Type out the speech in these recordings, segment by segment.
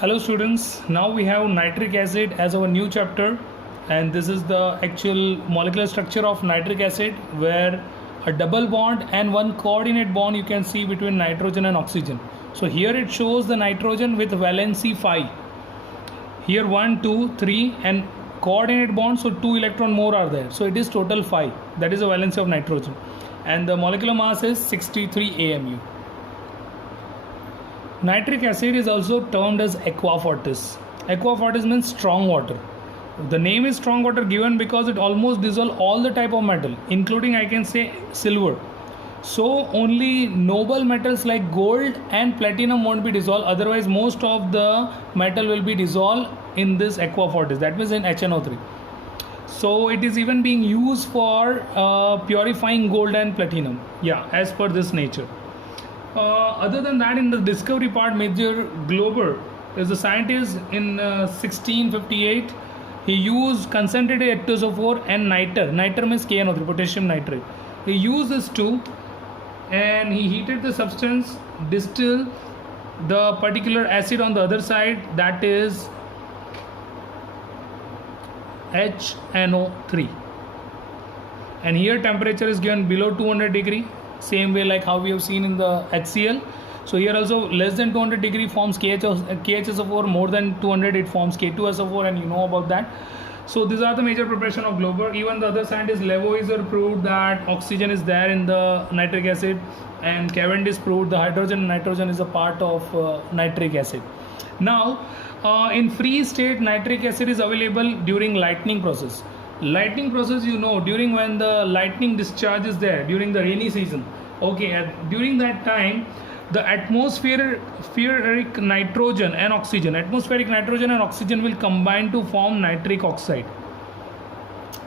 Hello students, now we have nitric acid as our new chapter, and this is the actual molecular structure of nitric acid, where a double bond and one coordinate bond you can see between nitrogen and oxygen. So here it shows the nitrogen with valency 5. Here 1, 2, 3 and coordinate bond, so 2 electron more are there. So it is total 5. That is the valency of nitrogen. And the molecular mass is 63 AMU. Nitric acid is also termed as aqua fortis. Aqua fortis means strong water. The name is strong water given because it almost dissolves all the type of metal, including I can say silver. So only noble metals like gold and platinum won't be dissolved. Otherwise, most of the metal will be dissolved in this aqua fortis. That means in HNO3. So it is even being used for purifying gold and platinum. Yeah, as per this nature. Other than that, in the discovery part, Major Glober is a scientist in 1658. He used concentrated H2SO4 and niter. Niter means KNO3, potassium nitrate. He used this two and he heated the substance, distilled the particular acid on the other side, that is HNO3. And here temperature is given below 200 degree. Same way like how we have seen in the HCl. So here also less than 200 degree forms KHSO4, more than 200 it forms K2SO4, and you know about that. So these are the major preparation of Glober. Even the other scientist Lavoisier proved that oxygen is there in the nitric acid, and Cavendish proved the hydrogen and nitrogen is a part of nitric acid. Now in free state, nitric acid is available during lightning process. Lightning process, you know, during when the lightning discharge is there during the rainy season. Okay, during that time the atmospheric nitrogen and oxygen will combine to form nitric oxide.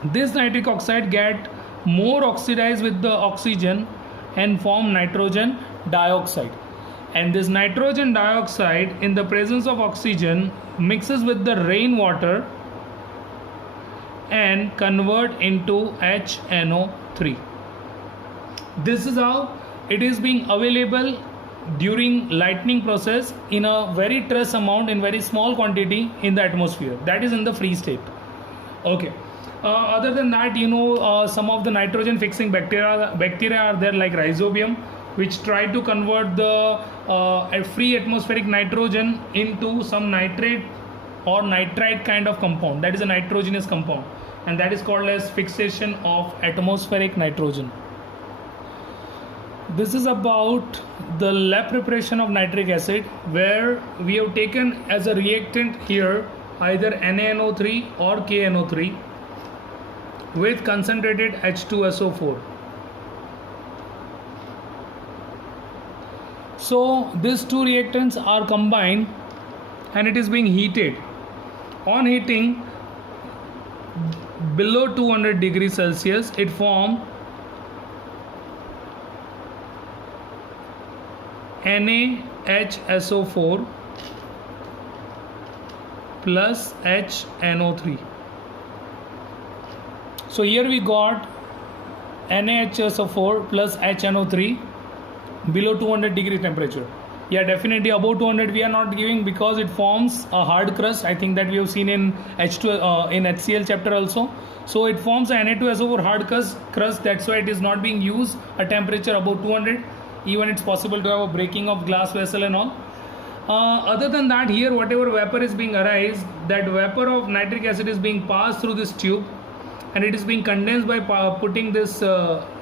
This nitric oxide get more oxidized with the oxygen and form nitrogen dioxide. And this nitrogen dioxide in the presence of oxygen mixes with the rainwater and convert into HNO3. This is how it is being available during lightning process in a very trace amount, in very small quantity in the atmosphere. That is in the free state. Okay. Other than that, you know, some of the nitrogen fixing bacteria are there like rhizobium, which try to convert the free atmospheric nitrogen into some nitrate or nitrite kind of compound. That is a nitrogenous compound, and that is called as fixation of atmospheric nitrogen. This is about the lab preparation of nitric acid, where we have taken as a reactant here either NaNO3 or KNO3 with concentrated H2SO4. So these two reactants are combined and it is being heated. On heating below 200 degrees Celsius, it forms NaHSO4 plus HNO3. So here we got NaHSO4 plus HNO3 below 200 degree temperature. Yeah, definitely above 200 we are not giving because it forms a hard crust. I think that we have seen in in HCl chapter also. So it forms a Na2SO4 hard crust. That's why it is not being used at temperature above 200. Even it's possible to have a breaking of glass vessel and all. Other than that, here whatever vapor is being arise, that vapor of nitric acid is being passed through this tube and it is being condensed by putting this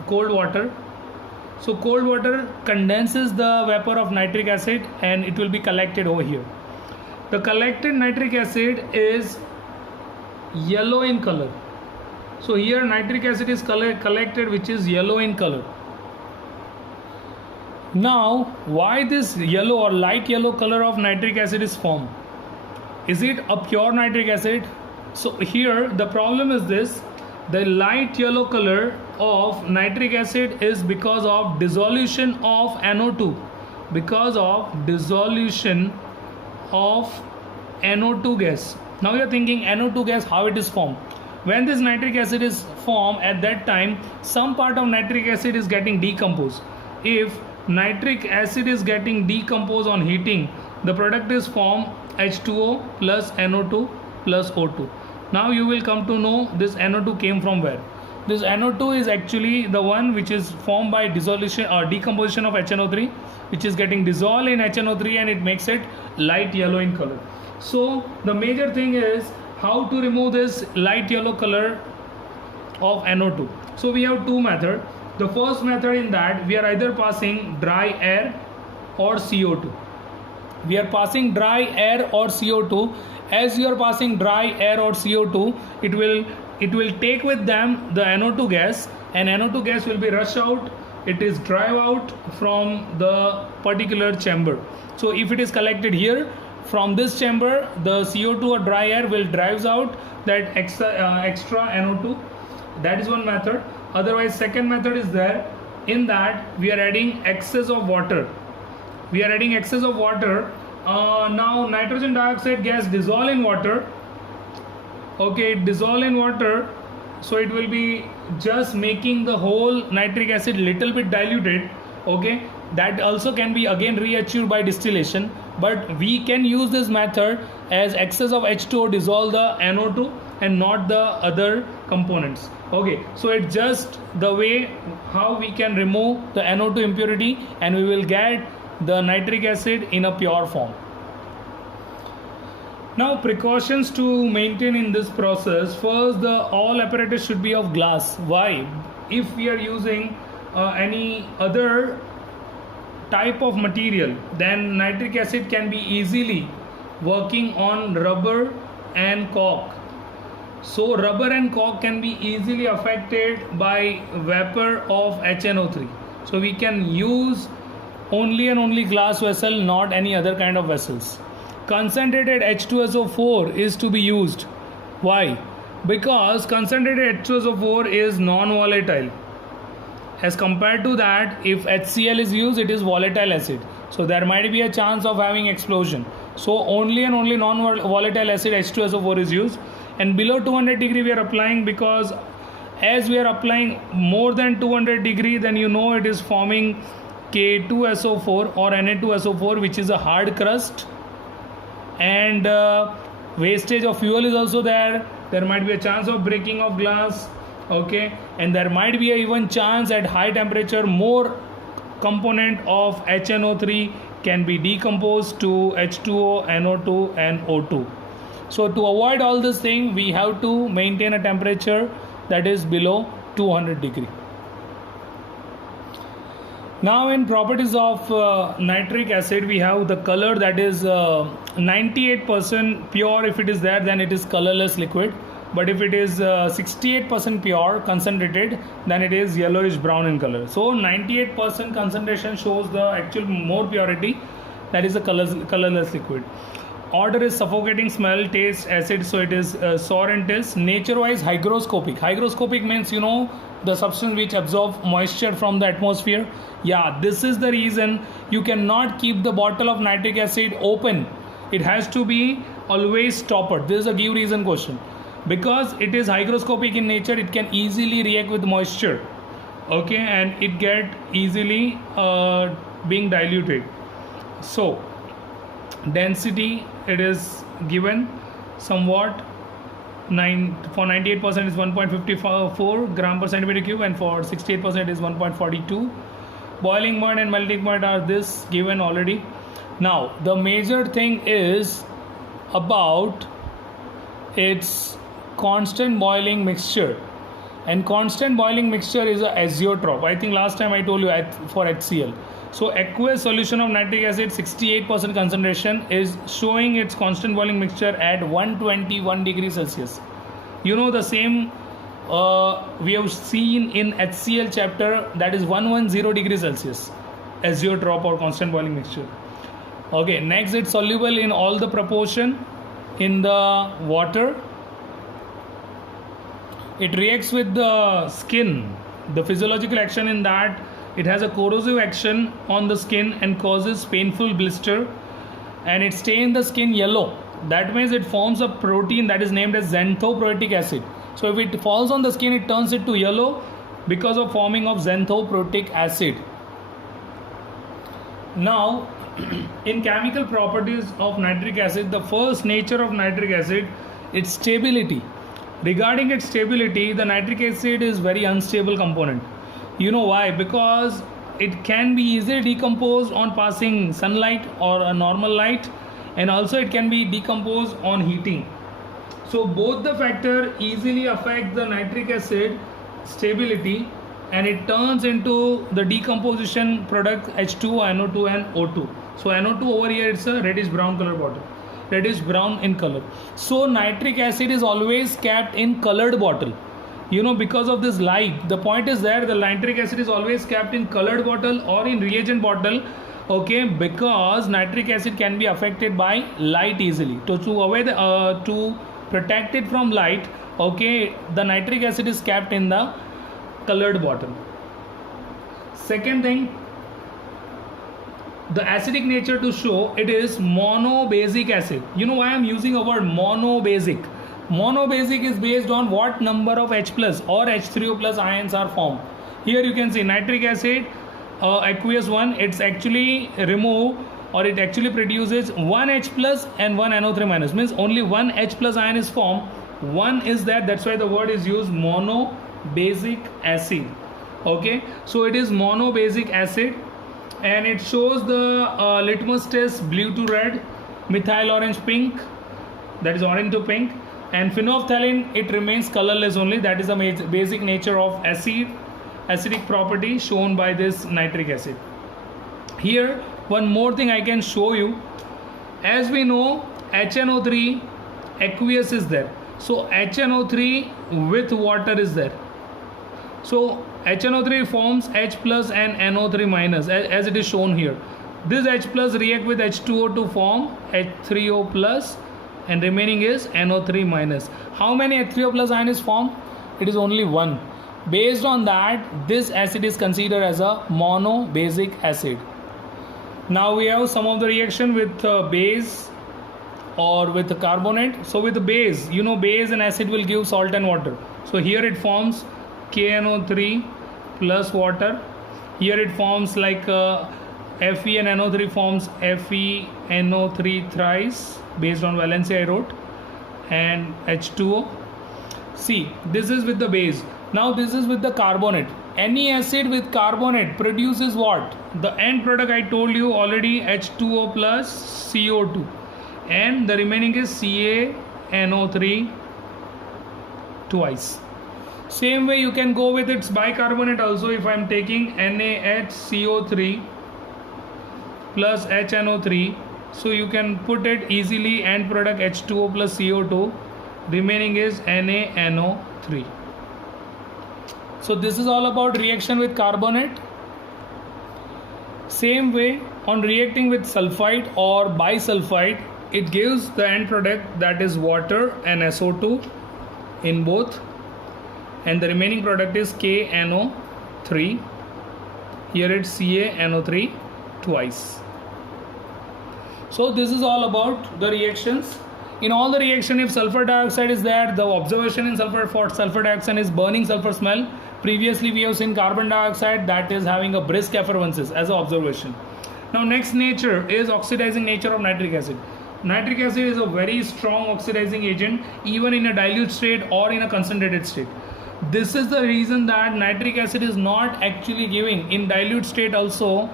cold water. So cold water condenses the vapor of nitric acid and it will be collected over here. The collected nitric acid is yellow in color. So here nitric acid is collected, which is yellow in color. Now, why this yellow or light yellow color of nitric acid is formed? Is it a pure nitric acid? So here the problem is this: the light yellow color of nitric acid is because of dissolution of NO2. Because of dissolution of NO2 gas. Now you are thinking NO2 gas, how it is formed? When this nitric acid is formed, at that time some part of nitric acid is getting decomposed. If nitric acid is getting decomposed on heating, the product is form H2O plus NO2 plus O2. Now you will come to know this NO2 came from where. This NO2 is actually the one which is formed by dissolution or decomposition of HNO3, which is getting dissolved in HNO3 and it makes it light yellow in color. So the major thing is how to remove this light yellow color of NO2. So we have two methods. The first method in that we are either passing dry air or CO2. We are passing dry air or CO2. As you are passing dry air or CO2, it will take with them the NO2 gas, and NO2 gas will be rushed out. It is drive out from the particular chamber. So if it is collected here, from this chamber the CO2 or dry air will drives out that extra NO2. That is one method. Otherwise, second method is there. In that we are adding excess of water. Now nitrogen dioxide gas dissolve in water. Okay, it dissolve in water, so it will be just making the whole nitric acid little bit diluted. Okay, that also can be again reachieved by distillation, but we can use this method as excess of H2O dissolve the NO2 and not the other components. Okay, so it's just the way how we can remove the NO2 impurity and we will get the nitric acid in a pure form. Now, precautions to maintain in this process. First, all apparatus should be of glass. Why? If we are using any other type of material, then nitric acid can be easily working on rubber and cork. So rubber and cork can be easily affected by vapor of HNO3. So we can use only and only glass vessel, not any other kind of vessels. Concentrated H2SO4 is to be used. Why? Because concentrated H2SO4 is non-volatile. As compared to that, if HCl is used, it is volatile acid. So there might be a chance of having explosion. So only and only non-volatile acid H2SO4 is used. And below 200 degree we are applying, because as we are applying more than 200 degree, then you know it is forming K2SO4 or Na2SO4, which is a hard crust, and wastage of fuel is also there. There might be a chance of breaking of glass. Okay, and there might be a even chance at high temperature more component of HNO3 can be decomposed to H2O, NO2 and O2. So to avoid all this thing, we have to maintain a temperature that is below 200 degree. Now in properties of nitric acid, we have the color that is 98% pure. If it is there, then it is colorless liquid. But if it is 68% pure concentrated, then it is yellowish brown in color. So 98% concentration shows the actual more purity, that is a colorless liquid. Odor is suffocating, smell, taste, acid, so it is sour in taste. Nature wise, hygroscopic. Hygroscopic means, you know, the substance which absorbs moisture from the atmosphere. Yeah, this is the reason you cannot keep the bottle of nitric acid open. It has to be always stoppered. This is a give reason question. Because it is hygroscopic in nature, it can easily react with moisture. Okay, and it get easily being diluted. So density, it is given somewhat for 98% is 1.54 gram per centimeter cube, and for 68% is 1.42. Boiling point and melting point are this given already. Now the major thing is about its constant boiling mixture, and constant boiling mixture is a azeotrope. I think last time I told you for HCl. So aqueous solution of nitric acid 68% concentration is showing its constant boiling mixture at 121 degrees Celsius. You know the same we have seen in HCl chapter, that is 110 degrees Celsius azeotrope or constant boiling mixture. Okay, next it's soluble in all the proportion in the water. It reacts with the skin. The physiological action in that, it has a corrosive action on the skin and causes painful blister, and it stains in the skin yellow. That means it forms a protein that is named as xanthoprotic acid. So if it falls on the skin, it turns it to yellow because of forming of xanthoprotic acid. Now, in chemical properties of nitric acid, the first nature of nitric acid, its stability. Regarding its stability, the nitric acid is very unstable component. You know why? Because it can be easily decomposed on passing sunlight or a normal light, and also it can be decomposed on heating. So both the factor easily affect the nitric acid stability, and it turns into the decomposition product H2O, NO2 and O2. So NO2 over here, it's a reddish brown color bottle, reddish brown in color. So nitric acid is always kept in colored bottle, you know, because of this light. The point is there, the nitric acid is always kept in colored bottle or in reagent bottle, okay, because nitric acid can be affected by light easily. To avoid to protect it from light, okay, the nitric acid is kept in the colored bottle. Second thing, the acidic nature to show it is monobasic acid. You know why I'm using a word monobasic? Monobasic is based on what number of H plus or H3O plus ions are formed. Here you can see nitric acid, aqueous one, it's actually remove, or it actually produces one H plus and one NO3 minus, means only one H plus ion is formed. One is that, that's why the word is used monobasic acid. Okay, so it is monobasic acid, and it shows the litmus test blue to red, methyl orange pink, that is orange to pink, and phenolphthalein, it remains colorless only. That is the basic nature of acidic property shown by this nitric acid. Here one more thing I can show you. As we know, HNO3 aqueous is there, so HNO3 with water is there. So HNO3 forms H plus and NO3 minus, as it is shown here. This H plus react with H2O to form H3O plus, and remaining is NO3 minus. How many H3O plus ion is formed? It is only one. Based on that, this acid is considered as a monobasic acid. Now we have some of the reaction with base or with the carbonate. So with the base, you know, base and acid will give salt and water. So here it forms KNO3 plus water. Here it forms like Fe and NO3 forms FeNO3 thrice based on valency I wrote, and H2O. See, this is with the base. Now this is with the carbonate. Any acid with carbonate produces what? The end product I told you already, H2O plus CO2, and the remaining is CaNO3 twice. Same way you can go with its bicarbonate also. If I am taking NaHCO3 plus HNO3, so you can put it easily, end product H2O plus CO2, remaining is NaNO3. So this is all about reaction with carbonate. Same way, on reacting with sulfide or bisulfide, it gives the end product, that is water and SO2 in both, and the remaining product is KNO3. Here it's CaNO3 twice. So this is all about the reactions. In all the reaction, if sulfur dioxide is there, the observation in sulfur dioxide is burning sulfur smell. Previously we have seen carbon dioxide, that is having a brisk effervescence as an observation. Now next nature is oxidizing nature of nitric acid. Nitric acid is a very strong oxidizing agent, even in a dilute state or in a concentrated state. This is the reason that nitric acid is not actually giving in dilute state also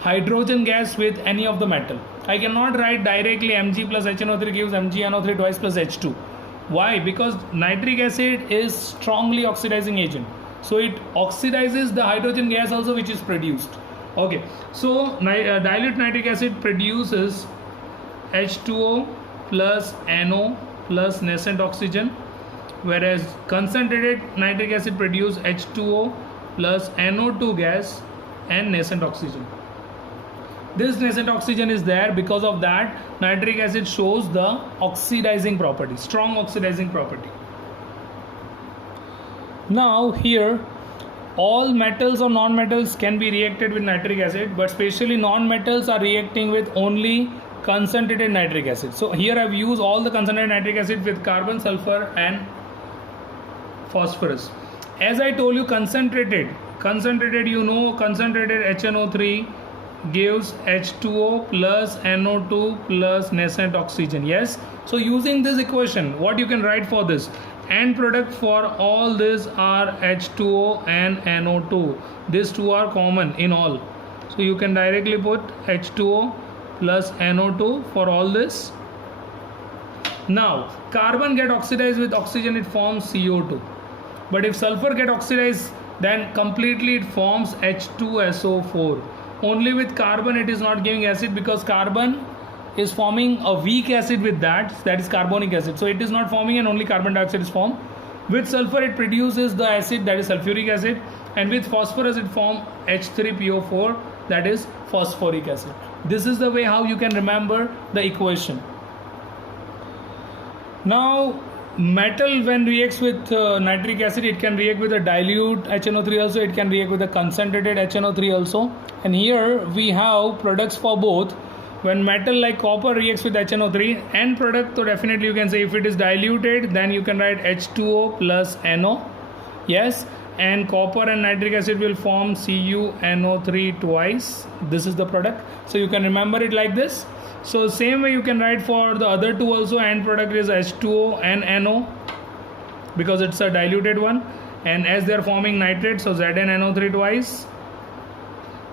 hydrogen gas with any of the metal. I cannot write directly Mg plus HNO3 gives MgNO3 twice plus H2. Why? Because nitric acid is strongly oxidizing agent. So it oxidizes the hydrogen gas also which is produced. Okay, so dilute nitric acid produces H2O plus NO plus nascent oxygen, whereas concentrated nitric acid produces H2O plus NO2 gas and nascent oxygen. This nascent oxygen is there, because of that nitric acid shows the oxidizing property, strong oxidizing property. Now here all metals or non-metals can be reacted with nitric acid, but especially non-metals are reacting with only concentrated nitric acid. So here I have used all the concentrated nitric acid with carbon, sulfur and phosphorus. As I told you, concentrated, you know, concentrated HNO3 gives H2O plus NO2 plus nascent oxygen. Yes, so using this equation, what you can write for this, end product for all this are H2O and NO2. These two are common in all, so you can directly put H2O plus NO2 for all this. Now carbon get oxidized with oxygen, it forms CO2, but if sulfur get oxidized, then completely it forms H2SO4. Only with carbon it is not giving acid, because carbon is forming a weak acid with that is carbonic acid, so it is not forming, and only carbon dioxide is formed. With sulfur it produces the acid, that is sulfuric acid, and with phosphorus it forms H3PO4, that is phosphoric acid. This is the way how you can remember the equation. Now metal when reacts with nitric acid, it can react with a dilute HNO3 also, it can react with a concentrated HNO3 also, and here we have products for both. When metal like copper reacts with HNO3, end product, so definitely you can say if it is diluted, then you can write H2O plus NO. Yes, and copper and nitric acid will form CuNO3 twice. This is the product, so you can remember it like this. So same way you can write for the other two also, end product is H2O and NO, because it's a diluted one, and as they are forming nitrate, so ZnNO3 twice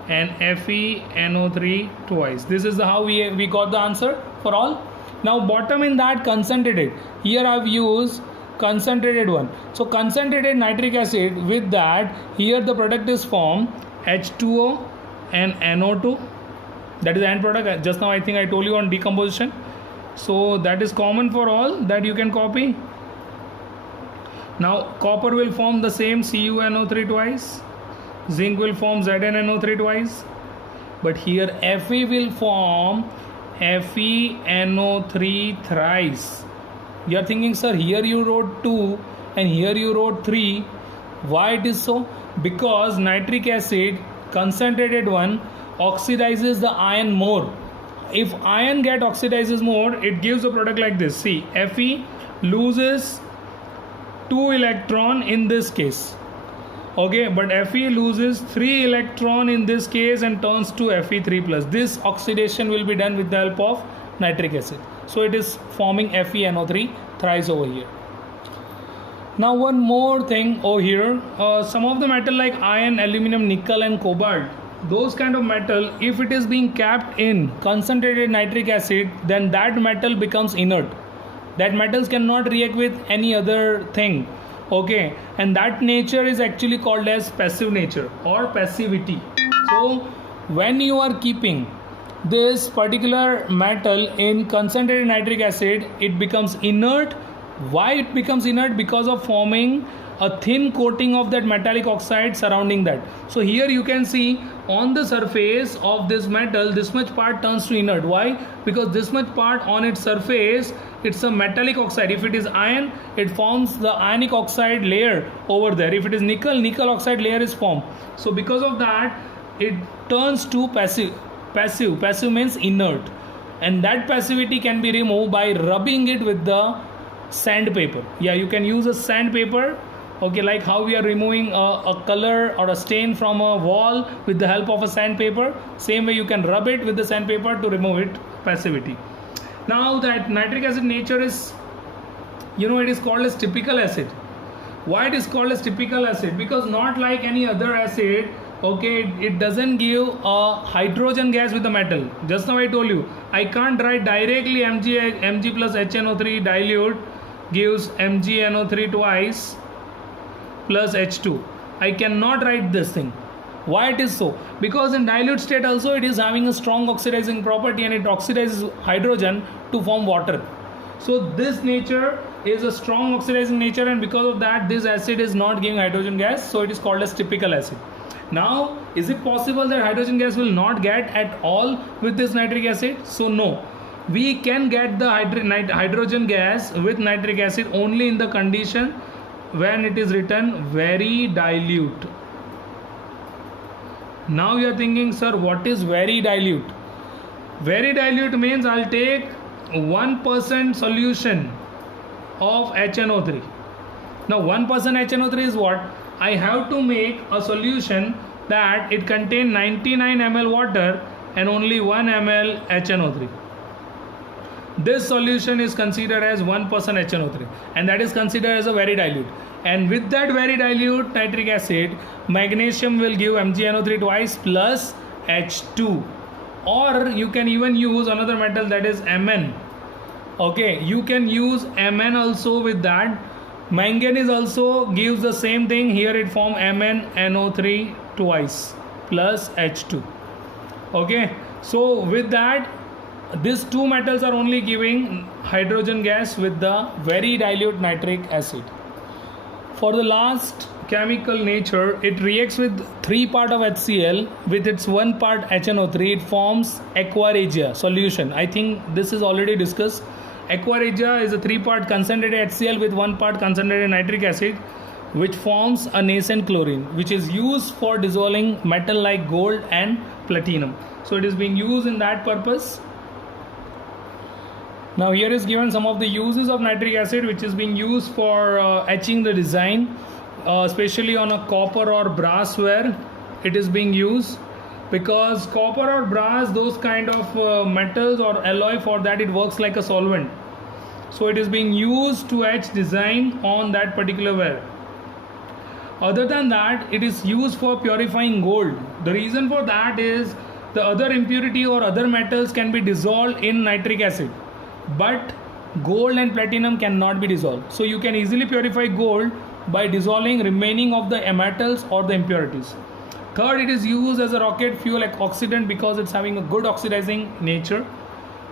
and FeNO3 twice. This is how we got the answer for all. Now bottom in that concentrated, here I've used concentrated one. So concentrated nitric acid, with that here the product is formed H2O and NO2, that is the end product. Just now I think I told you on decomposition, so that is common for all, that you can copy. Now copper will form the same CuNO3 twice, zinc will form ZnNO3 twice, but here Fe will form FeNO3 thrice. You are thinking, sir, here you wrote 2 and here you wrote 3. Why it is so? Because nitric acid, concentrated one, oxidizes the iron more. If iron get oxidizes more, it gives a product like this. See, Fe loses 2 electron in this case, okay, but Fe loses 3 electron in this case and turns to Fe3 plus. This oxidation will be done with the help of nitric acid, so it is forming FeNO3 thrice over here. Now one more thing over here, some of the metal like iron, aluminum, nickel and cobalt, those kind of metal, if it is being kept in concentrated nitric acid, then that metal becomes inert. That metals cannot react with any other thing, okay, and that nature is actually called as passive nature or passivity. So when you are keeping this particular metal in concentrated nitric acid, it becomes inert. Why it becomes inert? Because of forming a thin coating of that metallic oxide surrounding that. So here you can see on the surface of this metal, this much part turns to inert. Why? Because this much part on its surface, it's a metallic oxide. If it is iron, it forms the ionic oxide layer over there. If it is nickel, nickel oxide layer is formed. So because of that, it turns to passive. Passive means inert, and that passivity can be removed by rubbing it with the sandpaper. Yeah, you can use a sandpaper, okay, like how we are removing a color or a stain from a wall with the help of a sandpaper. Same way you can rub it with the sandpaper to remove it passivity. Now that nitric acid nature is, it is called as typical acid. Why it is called as typical acid? Because not like any other acid, okay, it doesn't give a hydrogen gas with the metal. Just now I told you, I can't write directly Mg plus HNO3 dilute gives MgNO3 twice plus H2. I cannot write this thing. Why it is so? Because in dilute state also it is having a strong oxidizing property, and it oxidizes hydrogen to form water. So this nature is a strong oxidizing nature, and because of that this acid is not giving hydrogen gas, so it is called as typical acid. Now, is it possible that hydrogen gas will not get at all with this nitric acid? So no, we can get the hydrogen gas with nitric acid only in the condition when it is written very dilute. Now you are thinking, sir, what is very dilute? Very dilute means I'll take 1% solution of HNO3. Now 1% HNO3 is what? I have to make a solution that it contains 99 ml water and only 1 ml HNO3. This solution is considered as 1% HNO3, and that is considered as a very dilute. And with that very dilute nitric acid, magnesium will give MgNO3 twice plus H2. Or you can even use another metal, that is Mn. Okay, you can use Mn also with that. Manganese also gives the same thing. Here it forms MnNO3 twice plus H2. Okay, so with that, these two metals are only giving hydrogen gas with the very dilute nitric acid. For the last chemical nature, it reacts with 3 part of HCl with its 1 part HNO3. It forms aqua regia solution. I think this is already discussed. Aqua regia is a 3 part concentrated HCl with 1 part concentrated nitric acid, which forms a nascent chlorine, which is used for dissolving metal like gold and platinum. So it is being used in that purpose. Now here is given some of the uses of nitric acid, which is being used for etching the design, especially on a copper or brass ware. It is being used because copper or brass, those kind of metals or alloy, for that it works like a solvent. So it is being used to etch design on that particular ware. Other than that, it is used for purifying gold. The reason for that is the other impurity or other metals can be dissolved in nitric acid, but gold and platinum cannot be dissolved. So you can easily purify gold by dissolving remaining of the metals or the impurities. Third, it is used as a rocket fuel oxidant because it's having a good oxidizing nature.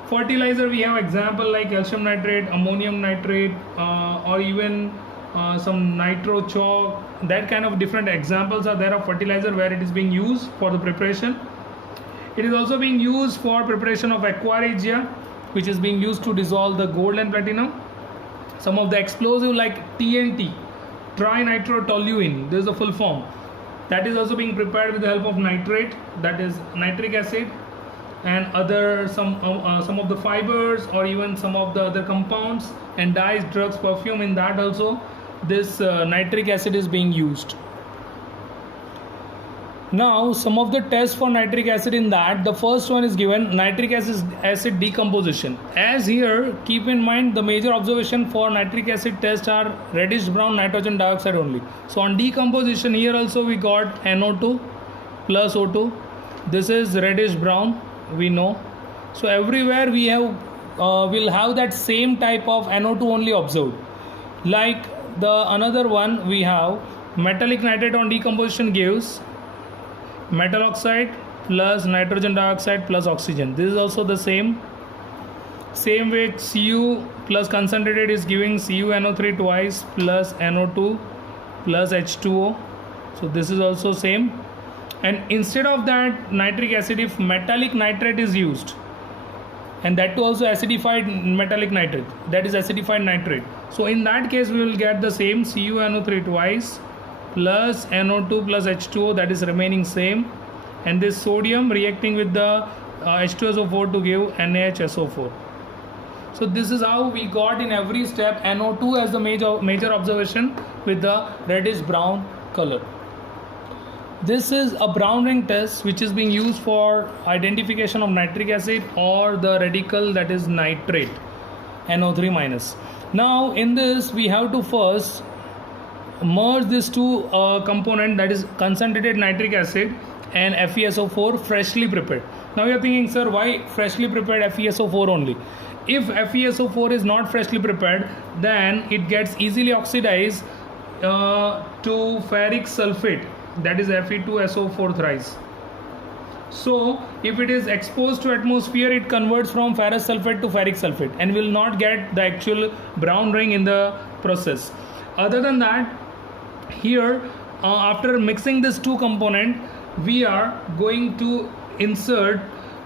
Fertilizer, we have example like calcium nitrate, ammonium nitrate, or even some nitro chalk. That kind of different examples are there of fertilizer where it is being used for the preparation. It is also being used for preparation of aqua regia, which is being used to dissolve the gold and platinum. Some of the explosive like TNT, trinitrotoluene, this is the full form, that is also being prepared with the help of nitrate, that is nitric acid, and other some of the fibers or even some of the other compounds and dyes, drugs, perfume. In that also this nitric acid is being used. Now some of the tests for nitric acid, in that the first one is given nitric acid decomposition. As here, keep in mind the major observation for nitric acid test are reddish brown nitrogen dioxide only. So on decomposition, here also we got NO2 plus O2. This is reddish brown, we know. So everywhere we have will have that same type of NO2 only observed. Like the another one, we have metallic nitrate on decomposition gives metal oxide plus nitrogen dioxide plus oxygen. This is also the same way. Cu plus concentrated is giving CuNO3 twice plus NO2 plus H2O. So this is also same. And instead of that nitric acid, if metallic nitrate is used, and that too also acidified metallic nitrate, that is acidified nitrate, so in that case we will get the same CuNO3 twice plus NO2 plus H2O, that is remaining same, and this sodium reacting with the H2SO4 to give NaHSO4. So this is how we got in every step NO2 as the major observation with the reddish brown color. This is a brown ring test which is being used for identification of nitric acid or the radical, that is nitrate, NO3 minus. Now in this we have to first merge these two component, that is concentrated nitric acid and FeSO4 freshly prepared. Now you are thinking, sir, why freshly prepared FeSO4 only? If FeSO4 is not freshly prepared, then it gets easily oxidized to ferric sulfate, that is Fe2SO4 thrice. So if it is exposed to atmosphere, it converts from ferrous sulfate to ferric sulfate and will not get the actual brown ring in the process. Other than that, here after mixing this two component, we are going to insert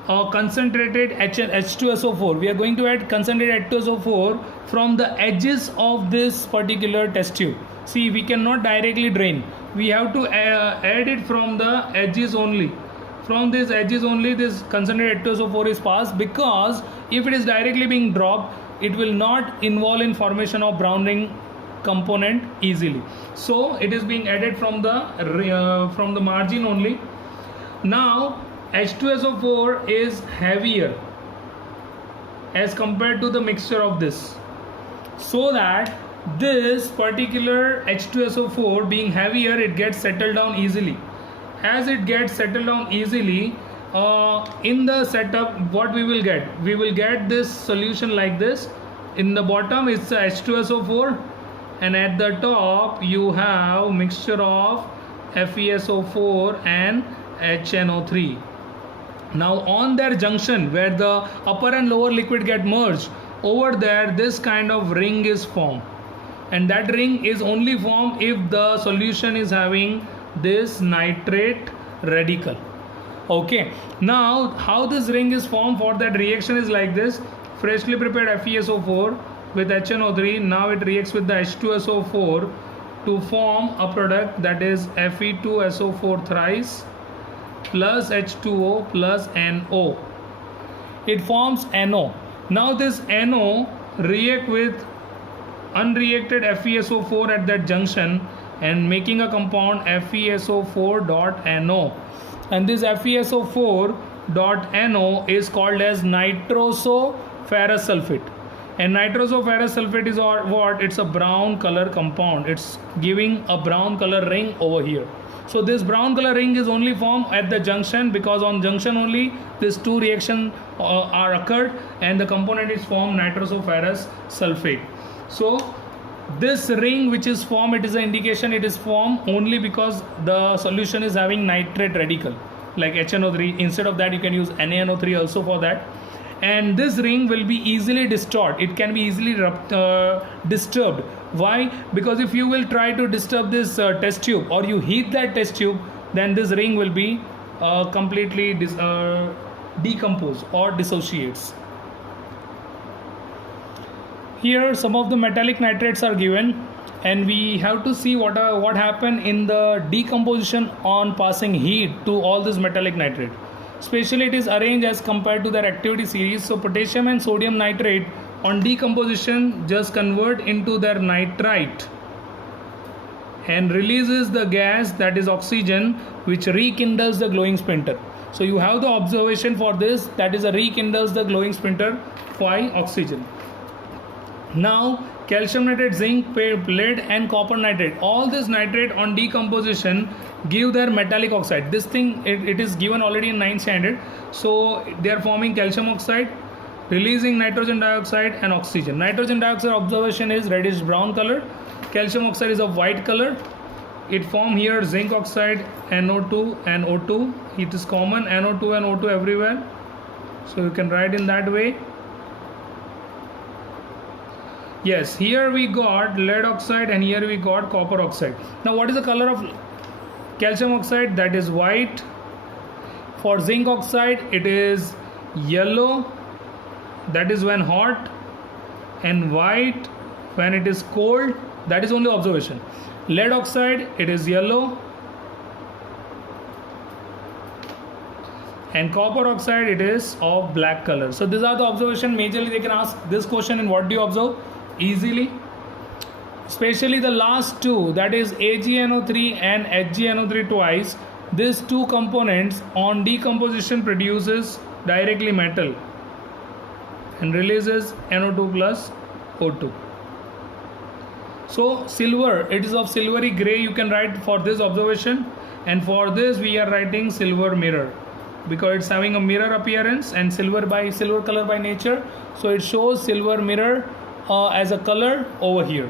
concentrated H2SO4. We are going to add concentrated H2SO4 from the edges of this particular test tube. See, we cannot directly drain. We have to add it from the edges only. From these edges only this concentrated H2SO4 is passed, because if it is directly being dropped, it will not involve in formation of brown ring component easily. So it is being added from the margin only. Now H2SO4 is heavier as compared to the mixture of this, so that this particular H2SO4 being heavier, it gets settled down easily. As it gets settled down easily, in the setup, what we will get this solution like this. In the bottom it's H2SO4, and at the top you have mixture of FeSO4 and HNO3. Now on their junction where the upper and lower liquid get merged, over there this kind of ring is formed, and that ring is only formed if the solution is having this nitrate radical. Okay, now how this ring is formed for that reaction is like this. Freshly prepared FeSO4 with HNO3, now it reacts with the H2SO4 to form a product, that is Fe2SO4 thrice plus H2O plus NO. It forms NO. Now this NO react with unreacted FeSO4 at that junction and making a compound FeSO4.NO, and this FeSO4.NO is called as nitroso-ferrous sulfate. And nitroso-ferrous sulfate is what? It's a brown color compound. It's giving a brown color ring over here. So this brown color ring is only formed at the junction, because on junction only these two reactions are occurred and the component is formed nitroso-ferrous sulfate. So this ring which is formed, it is an indication it is formed only because the solution is having nitrate radical like HNO3. Instead of that you can use NaNO3 also for that. And this ring will be easily disturbed. It can be easily disturbed. Why? Because if you will try to disturb this test tube, or you heat that test tube, then this ring will be completely decomposed or dissociates. Here some of the metallic nitrates are given, and we have to see what happened in the decomposition on passing heat to all this metallic nitrate. Especially it is arranged as compared to their activity series. So potassium and sodium nitrate on decomposition just convert into their nitrite and releases the gas, that is oxygen, which rekindles the glowing splinter. So you have the observation for this, that is a rekindles the glowing splinter. Why? Oxygen. Now calcium nitrate, zinc, lead and copper nitrate, all this nitrate on decomposition give their metallic oxide. This thing it is given already in 9th standard. So they are forming calcium oxide, releasing nitrogen dioxide and oxygen. Nitrogen dioxide observation is reddish brown color, calcium oxide is of white color. It form here zinc oxide, NO2 and O2. It is common, NO2 and O2 everywhere, so you can write in that way. Yes, here we got lead oxide and here we got copper oxide. Now what is the color of calcium oxide? That is white. For zinc oxide it is yellow, that is when hot, and white when it is cold. That is only observation. Lead oxide, it is yellow, and copper oxide, it is of black color. So these are the observation. Majorly they can ask this question in what do you observe easily, especially the last two, that is AgNO3 and HgNO3 twice. These two components on decomposition produces directly metal and releases NO2 plus O2. So silver, it is of silvery gray, you can write for this observation, and for this we are writing silver mirror because it's having a mirror appearance, and silver color by nature, so it shows silver mirror as a color over here.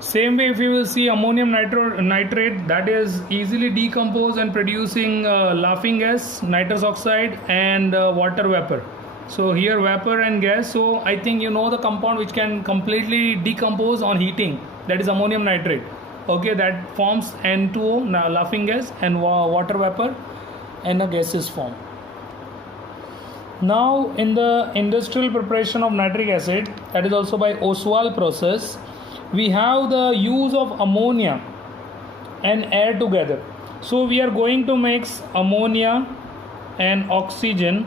Same way, if you will see ammonium nitrate, that is easily decomposed and producing laughing gas, nitrous oxide and water vapor. So here vapor and gas. So I think you know the compound which can completely decompose on heating, that is ammonium nitrate. Okay, that forms N2O, laughing gas, and water vapor, and a gas is formed. Now in the industrial preparation of nitric acid, that is also by Oswald process, we have the use of ammonia and air together. So we are going to mix ammonia and oxygen.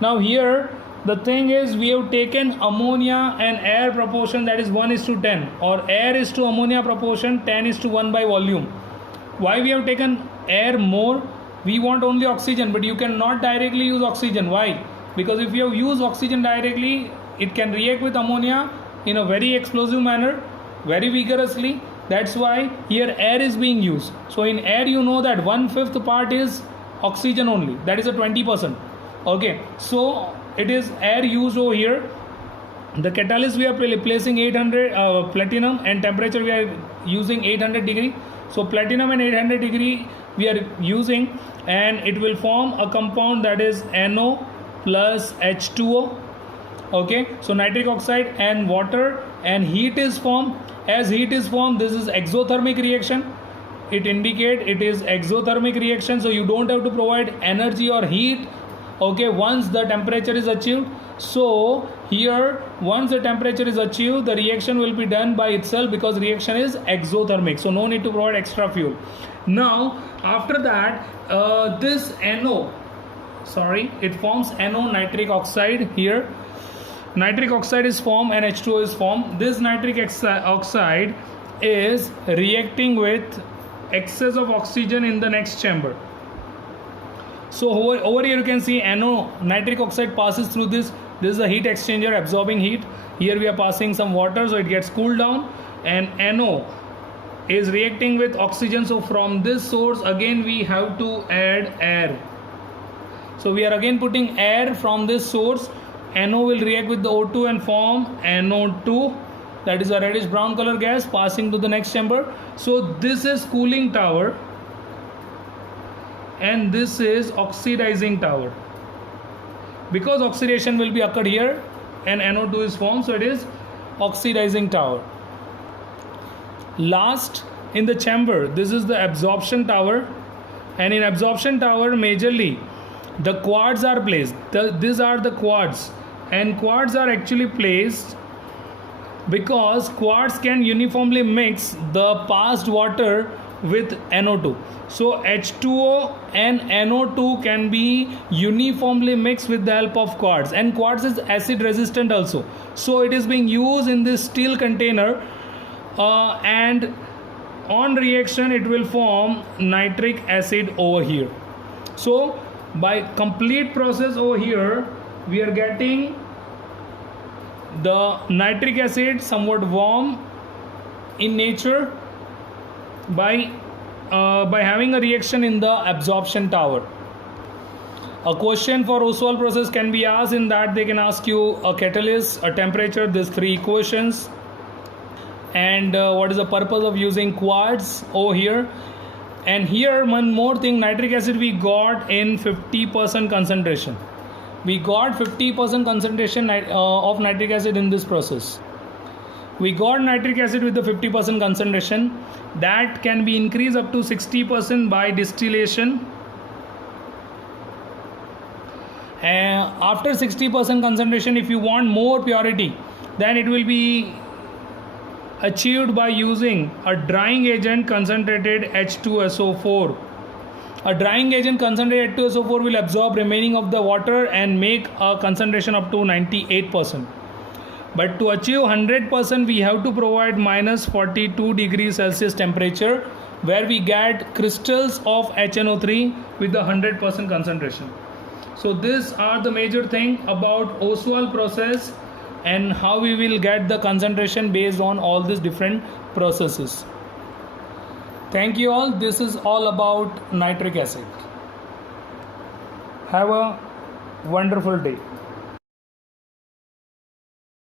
Now here the thing is, we have taken ammonia and air proportion, that is 1:10, or air is to ammonia proportion 10:1 by volume. Why we have taken air more? We want only oxygen, but you cannot directly use oxygen. Why? Because if you use oxygen directly, it can react with ammonia in a very explosive manner, very vigorously. That's why here air is being used. So in air, you know that 1/5 part is oxygen only, that is a 20%. Okay, so it is air used over here. The catalyst we are placing 800 platinum, and temperature we are using 800 degree. So platinum and 800 degree we are using, and it will form a compound that is NO plus H2O. Okay, so nitric oxide and water, and heat is formed. As heat is formed, this is exothermic reaction. It indicate it is exothermic reaction, so you don't have to provide energy or heat. Okay, once the temperature is achieved. So here, once the temperature is achieved, the reaction will be done by itself, because reaction is exothermic, so no need to provide extra fuel. Now after that, this it forms NO, nitric oxide. Here nitric oxide is formed and H2O is formed. This nitric oxide is reacting with excess of oxygen in the next chamber. So over here you can see NO, nitric oxide, passes through this. This is a heat exchanger absorbing heat. Here we are passing some water, so it gets cooled down, and NO is reacting with oxygen. So from this source again we have to add air. So we are again putting air from this source. NO will react with the O2 and form NO2, that is a reddish brown color gas, passing to the next chamber. So this is cooling tower, and this is oxidizing tower. Because oxidation will be occurred here and NO2 is formed, so it is oxidizing tower. Last in the chamber, this is the absorption tower, and in absorption tower majorly the quads are placed. These are the quads, and quads are actually placed because quads can uniformly mix the passed water with NO2. So H2O and NO2 can be uniformly mixed with the help of quartz, and quartz is acid resistant also. So it is being used in this steel container, and on reaction it will form nitric acid over here. So by complete process over here, we are getting the nitric acid somewhat warm in nature by having a reaction in the absorption tower. A question for Oswald process can be asked, in that they can ask you a catalyst, a temperature, these three equations, and what is the purpose of using quartz over here. And here one more thing, nitric acid we got in 50% concentration. We got 50% concentration of nitric acid in this process. We got nitric acid with the 50% concentration. That can be increased up to 60% by distillation. After 60% concentration, if you want more purity, then it will be achieved by using a drying agent, concentrated H2SO4. A drying agent concentrated H2SO4 will absorb remaining of the water and make a concentration up to 98%. But to achieve 100%, we have to provide minus 42 degrees Celsius temperature, where we get crystals of HNO3 with the 100% concentration. So these are the major thing about Oswald process and how we will get the concentration based on all these different processes. Thank you all. This is all about nitric acid. Have a wonderful day.